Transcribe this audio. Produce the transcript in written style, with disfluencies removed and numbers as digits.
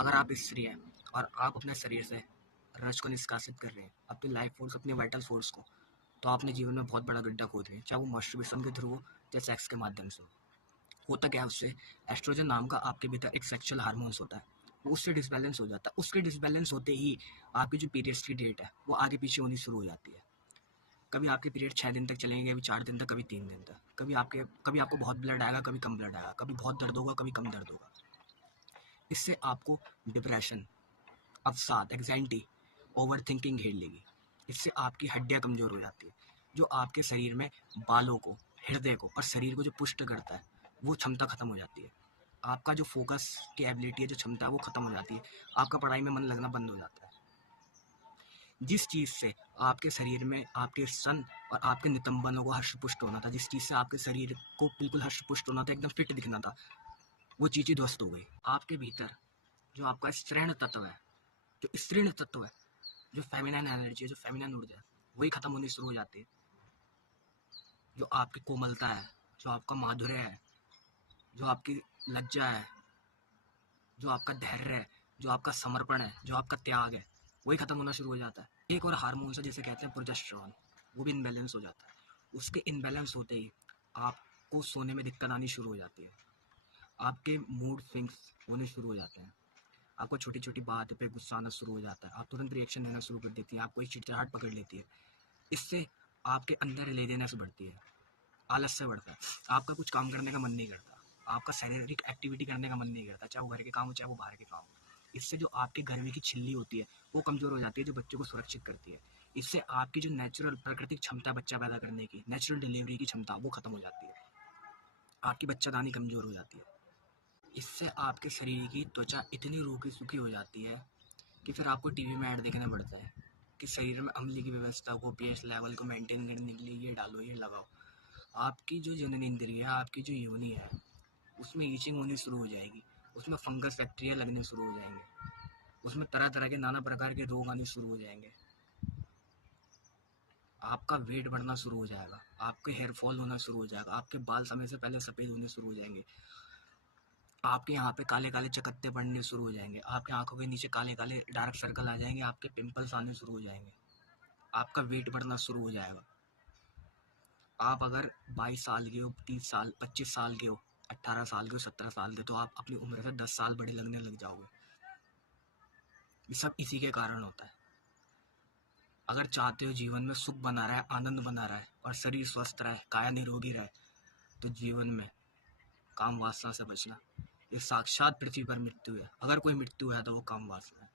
अगर आप स्त्री हैं और आप अपने शरीर से रज को निष्कासित कर रहे हैं, अपनी लाइफ फोर्स, अपनी वाइटल फोर्स को, तो आपने जीवन में बहुत बड़ा गड्ढा खोद लिया, चाहे वो मास्टरबेशन के थ्रू हो, चाहे सेक्स के माध्यम से हो। होता क्या है उससे, एस्ट्रोजन नाम का आपके भीतर एक सेक्सुअल हार्मोन्स होता है, वो उससे डिसबैलेंस हो जाता है। उसके डिसबैलेंस होते ही आपकी जो पीरियड्स की डेट है वो आगे पीछे होनी शुरू हो जाती है। कभी आपके पीरियड 6 दिन तक चलेंगे, कभी 4 दिन तक, कभी 3 दिन तक। कभी आपको बहुत ब्लड आएगा, कभी कम ब्लड आएगा, कभी बहुत दर्द होगा, कभी कम दर्द होगा। इससे आपको डिप्रेशन, अवसाद, एग्जाइटी, ओवर थिंकिंग घेर लेगी। इससे आपकी हड्डियाँ कमज़ोर हो जाती है। जो आपके शरीर में बालों को, हृदय को और शरीर को जो पुष्ट करता है, वो क्षमता खत्म हो जाती है। आपका जो फोकस की एबिलिटी है, जो क्षमता है, वो खत्म हो जाती है। आपका पढ़ाई में मन लगना बंद हो जाता है। जिस चीज़ से आपके शरीर में आपके स्तन और आपके नितंबनों को हर्ष-पुष्ट होना था, जिस चीज़ से आपके शरीर को बिल्कुल हर्ष-पुष्ट होना था, एकदम फिट दिखना था, वो चीज़ें ध्वस्त हो गई। आपके भीतर जो आपका स्त्रीण तत्व है, जो स्त्रीण तत्व है, जो फेमिनिन एनर्जी है, जो फेमिनिन ऊर्जा है, वही खत्म होनी शुरू हो जाती है। जो आपकी कोमलता है, जो आपका माधुर्य है, जो आपकी लज्जा है, जो आपका धैर्य है, जो आपका समर्पण है, जो आपका त्याग है, वही खत्म होना शुरू हो जाता है। एक और हार्मोन है जिसे कहते हैं प्रोजेस्टेरॉन, वो भी इनबैलेंस हो जाता है। उसके इनबैलेंस होते ही आपको सोने में दिक्कत आनी शुरू हो जाती है। आपके मूड स्विंग्स होने शुरू हो जाते हैं। आपको छोटी छोटी बात पे गुस्सा आना शुरू हो जाता है। आप तुरंत रिएक्शन देना शुरू कर देती है। आपको एक चिड़चिड़ाहट पकड़ लेती है। इससे आपके अंदर लेजीनेस बढ़ती है, आलस्य बढ़ता है। आपका कुछ काम करने का मन नहीं करता, आपका शारीरिक एक्टिविटी करने का मन नहीं करता, चाहे वो घर के काम हो, चाहे वो बाहर के काम हो। इससे जो आपकी गर्मी की छिल्ली होती है वो कमज़ोर हो जाती है, जो बच्चे को सुरक्षित करती है। इससे आपकी जो नेचुरल प्राकृतिक क्षमता बच्चा पैदा करने की, नेचुरल डिलीवरी की क्षमता, वो खत्म हो जाती है। आपकी बच्चादानी कमज़ोर हो जाती है। इससे आपके शरीर की त्वचा इतनी रूखी सूखी हो जाती है कि फिर आपको टीवी में ऐड देखना पड़ता है कि शरीर में अम्ल की व्यवस्था को, पीएच लेवल को मेंटेन करने के लिए ये डालो, ये लगाओ। आपकी जो जनन इंद्रिय है, आपकी जो योनि है, उसमें ईचिंग होनी शुरू हो जाएगी। उसमें फंगस बैक्टीरिया लगने शुरू हो जाएंगे। उसमें तरह तरह के नाना प्रकार के रोग आने शुरू हो जाएंगे। आपका वेट बढ़ना शुरू हो जाएगा, आपके हेयर फॉल होना शुरू हो जाएगा, आपके बाल समय से पहले सफ़ेद होने शुरू हो जाएंगे, आपके यहाँ पे काले काले चकत्ते पड़ने शुरू हो जाएंगे, आपकी आंखों के नीचे काले काले डार्क सर्कल आ जाएंगे, आपके पिंपल्स आने शुरू हो जाएंगे, आपका वेट बढ़ना शुरू हो जाएगा। आप अगर 22 साल के हो, 30 साल, 25 साल के हो, 18 साल के हो, 17 साल के, तो आप अपनी उम्र से 10 साल बड़े लगने लग जाओगे। ये सब इसी के कारण होता है। अगर चाहते हो जीवन में सुख बना रहा है, आनंद बना रहा है और शरीर स्वस्थ रहे, काया निरोगी रहे, तो जीवन में काम वासना से बचना। ये साक्षात पृथ्वी पर मृत्यु है। अगर कोई मृत्यु है तो वो काम वासना है।